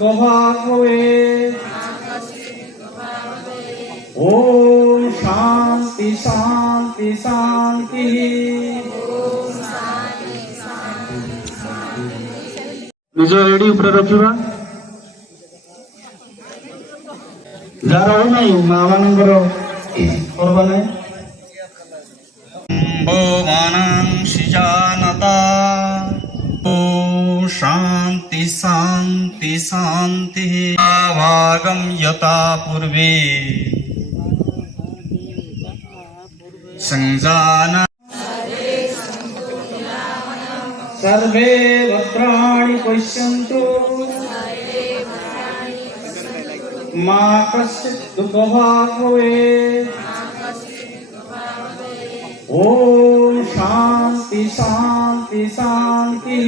भवे। ओम शांति शांति शांति। निज एडी ऊपर रखिबा जार हो नाही मामानंगर करबा नाही भवानं शिजानता। ओम शांति शांति शांति। भागम यथा पूर्वे संजाना। सर्वे भद्राणि पश्यन्तु मा कश्चित् दुःखभाग् भवेत्। ओम शांति शांति शांति।